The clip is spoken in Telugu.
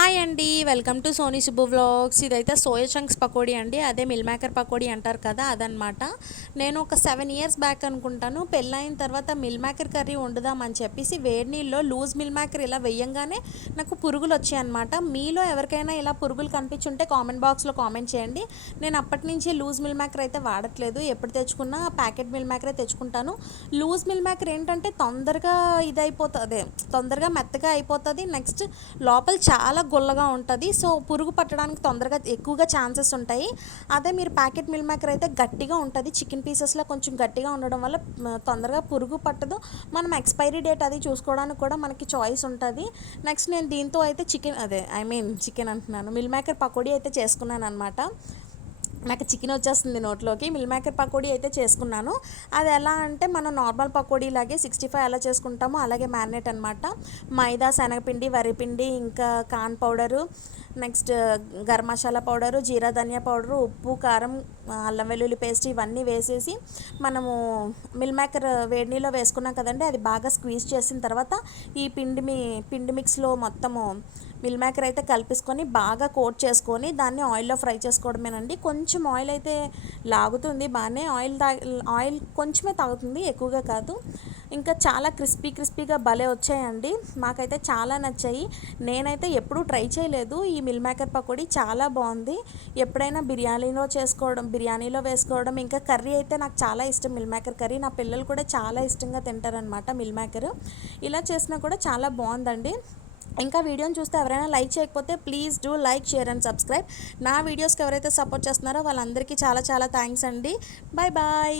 హాయ్ అండి, welcome to Soni Subbu vlogs. ఇదైతే సోయా చంక్స్ పకోడీ అండి, అదే మిల్ మేకర్ పకోడీ అంటారు కదా, అదనమాట. నేను ఒక 7 ఇయర్స్ బ్యాక్ అనుకుంటాను పెళ్ళైన తర్వాత మిల్ మేకర్ కర్రీ వండుదామని చెప్పేసి వేడి నీళ్ళలో లూజ్ మిల్ మేకర్ ఇలా వేయంగానే నాకు పురుగులు వచ్చాయన్నమాట. మీలో ఎవరికైనా ఇలా పురుగులు కనిపించుంటే కామెంట్ బాక్స్లో కామెంట్ చేయండి. నేను అప్పటి నుంచి లూజ్ మిల్ మేకర్ అయితే వాడట్లేదు, ఎప్పుడు తెచ్చుకున్నా ప్యాకెట్ మిల్ మేకరే తెచ్చుకుంటాను. లూజ్ మిల్ మేకర్ ఏంటంటే తొందరగా ఇదైపోతుంది, తొందరగా మెత్తగా అయిపోతుంది. నెక్స్ట్ లోపల చాలా గుల్లగా ఉంటుంది, సో పురుగు పట్టడానికి తొందరగా ఎక్కువగా ఛాన్సెస్ ఉంటాయి. అదే మీరు ప్యాకెట్ మిల్ మేకర్ అయితే గట్టిగా ఉంటుంది, చికెన్ పీసెస్లో కొంచెం గట్టిగా ఉండడం వల్ల తొందరగా పురుగు పట్టదు. మనం ఎక్స్పైరీ డేట్ అది చూసుకోవడానికి కూడా మనకి చాయిస్ ఉంటుంది. నెక్స్ట్ నేను దీంతో అయితే చికెన్ అంటున్నాను, మిల్ మేకర్ పకోడీ అయితే చేసుకున్నాను అనమాట. నాకు చికెన్ వచ్చేస్తుంది నోట్లోకి. మిల్ మేకర్ పకోడీ అయితే చేసుకున్నాను. అది ఎలా అంటే మనం నార్మల్ పకోడీ లాగే 65 ఎలా చేసుకుంటామో అలాగే మ్యారినేట్ అనమాట. మైదా, శనగపిండి, వరిపిండి, ఇంకా corn powder, next garam masala powder, జీరా ధనియా పౌడరు, ఉప్పు, కారం, అల్లం వెల్లుల్లి పేస్ట్ ఇవన్నీ వేసేసి మనము మిల్ మేకర్ వేడి నీళ్ళలో వేసుకున్నాం కదండి, అది బాగా స్క్వీజ్ చేసిన తర్వాత ఈ పిండి మిక్స్లో మొత్తము మిల్ మేకర్ అయితే కలిపేసుకొని బాగా కోట్ చేసుకొని దాన్ని ఆయిల్లో ఫ్రై చేసుకోవడమేనండి. కొంచెం ఆయిల్ అయితే లాగుతుంది బాగానే, ఆయిల్ కొంచెమే తాగుతుంది, ఎక్కువగా కాదు. ఇంకా చాలా క్రిస్పీగా భలే వచ్చాయండి, మాకైతే చాలా నచ్చాయి. నేనైతే ఎప్పుడూ ట్రై చేయలేదు ఈ మిల్ మేకర్ పకోడీ, చాలా బాగుంది. ఎప్పుడైనా బిర్యానీలో వేసుకోవడం, ఇంకా కర్రీ అయితే నాకు చాలా ఇష్టం మిల్ మేకర్ కర్రీ. నా పిల్లలు కూడా చాలా ఇష్టంగా తింటారనమాట మిల్ మేకర్. ఇలా చేసినా కూడా చాలా బాగుందండి. ఇంకా వీడియోని చూస్తే ఎవరైనా లైక్ చేయకపోతే please do like, share and subscribe. నా వీడియోస్కి ఎవరైతే సపోర్ట్ చేస్తున్నారో వాళ్ళందరికీ చాలా చాలా థ్యాంక్స్ అండి. Bye bye.